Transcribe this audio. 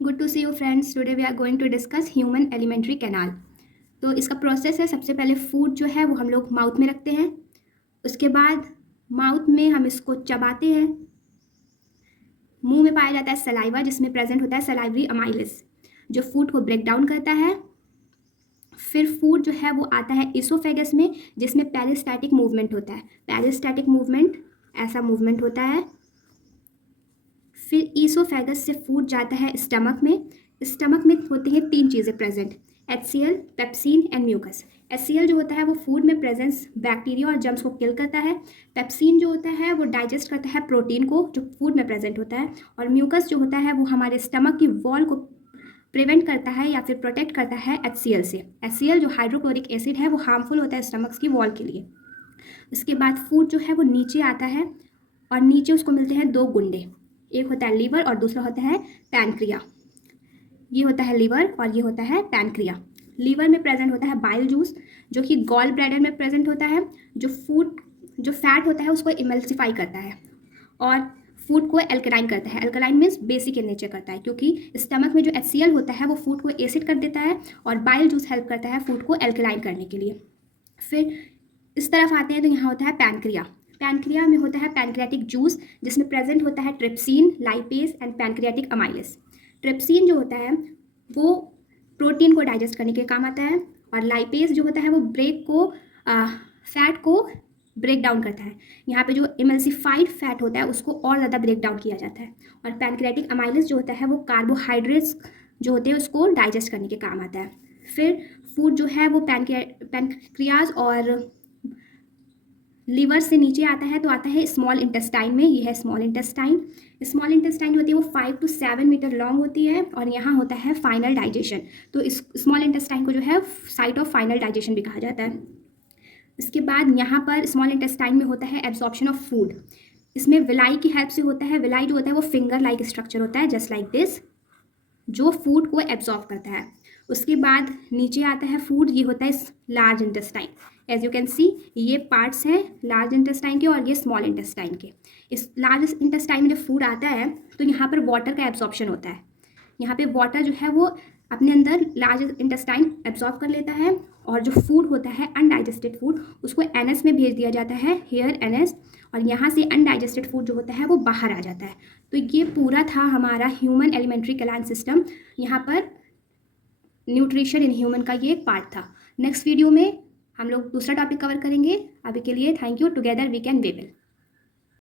Good to see you friends. Today we are going to discuss human alimentary canal. तो इसका process है, सबसे पहले फूड जो है वो हम लोग माउथ में रखते हैं। उसके बाद माउथ में हम इसको चबाते हैं। मुंह में पाया जाता है सलाइवा, जिसमें प्रेजेंट होता है सलाइवरी अमाइलिस, जो फूड को ब्रेक डाउन करता है। फिर फूड जो है वो आता है इसोफेगस में, जिसमें पेरिस्टैटिक मूवमेंट होता है। पेरिस्टैटिक मूवमेंट ऐसा मूवमेंट होता है। फिर ईसोफेगस से फूड जाता है स्टमक में। स्टमक में होती हैं तीन चीज़ें present: HCl, pepsin and mucus. HCl जो होता है वो फूड में प्रेजेंस बैक्टीरिया और जर्म्स को किल करता है। पेप्सिन जो होता है वो डाइजेस्ट करता है प्रोटीन को जो फूड में प्रेजेंट होता है। और म्यूकस जो होता है वो हमारे स्टमक की वॉल को प्रिवेंट करता है या फिर प्रोटेक्ट करता है HCl से। HCl जो हाइड्रोक्लोरिक एसिड है वो हार्मफुल होता है स्टमक्स की वॉल के लिए। उसके बाद फूड जो है वो नीचे आता है और नीचे उसको मिलते हैं दो गुंडे, एक होता है लीवर और दूसरा होता है पैनक्रिया। ये होता है लीवर और ये होता है पैनक्रिया। लीवर में प्रेजेंट होता है बाइल जूस, जो कि गॉल ब्लैडर में प्रेजेंट होता है, जो फैट होता है उसको इमल्सिफाई करता है और फूड को एल्कलाइन करता है। Alkaline means basic in nature करता है, क्योंकि स्टमक में जो HCl होता है वो फूड को एसिड कर देता है और बाइल जूस हेल्प करता है फूड को एल्कलाइन करने के लिए। फिर इस तरफ आते हैं तो यहाँ होता है पैनक्रिया। पैनक्रिया में होता है पैनक्रियाटिक जूस, जिसमें प्रेजेंट होता है trypsin, lipase and pancreatic amylase. Trypsin जो होता है वो प्रोटीन को डाइजेस्ट करने के काम आता है और लाइपेज जो होता है वो फैट को ब्रेक डाउन करता है। यहाँ पे जो इमल्सिफाइड फैट होता है उसको और ज़्यादा ब्रेक डाउन किया जाता है। और पैनक्रियाटिक अमाइलेस जो होता है वो कार्बोहाइड्रेट्स जो होते हैं उसको डाइजेस्ट करने के काम आता है। फिर फूड जो है वो पैनक्रियाज और लीवर से नीचे आता है तो आता है स्मॉल इंटेस्टाइन में। ये है स्मॉल इंटेस्टाइन। स्मॉल इंटेस्टाइन जो होती है वो 5 to 7 मीटर लॉन्ग होती है और यहाँ होता है फाइनल डाइजेशन। तो इस स्मॉल इंटेस्टाइन को जो है साइट ऑफ फाइनल डाइजेशन भी कहा जाता है। इसके बाद यहाँ पर स्मॉल इंटेस्टाइन में होता है एब्जॉर्प्शन ऑफ फूड। इसमें विलाई की हेल्प से होता है। विलाई जो होता है वो फिंगर लाइक स्ट्रक्चर होता है, जस्ट लाइक दिस, जो फूड को एब्जॉर्ब करता है। उसके बाद नीचे आता है फूड, ये होता है large intestine. As you can see ये पार्ट्स हैं लार्ज इंटेस्टाइन के और ये स्मॉल इंटेस्टाइन के। इस लार्ज इंटेस्टाइन में जब फूड आता है तो यहाँ पर वाटर का एब्जॉर्प्शन होता है। यहाँ पे वाटर जो है वो अपने अंदर लार्ज इंटेस्टाइन एब्जॉर्ब कर लेता है और जो फूड होता है अनडाइजेस्टेड फूड उसको एनएस में भेज दिया जाता है, हेयर एनएस, और यहाँ से अनडाइजेस्टेड फूड जो होता है वो बाहर आ जाता है। तो ये पूरा था हमारा ह्यूमन एलिमेंट्री कैनाल सिस्टम। यहाँ पर न्यूट्रिशन इन ह्यूमन का ये एक पार्ट था। नेक्स्ट वीडियो में हम लोग दूसरा टॉपिक कवर करेंगे। अभी के लिए thank you. Together we can we will.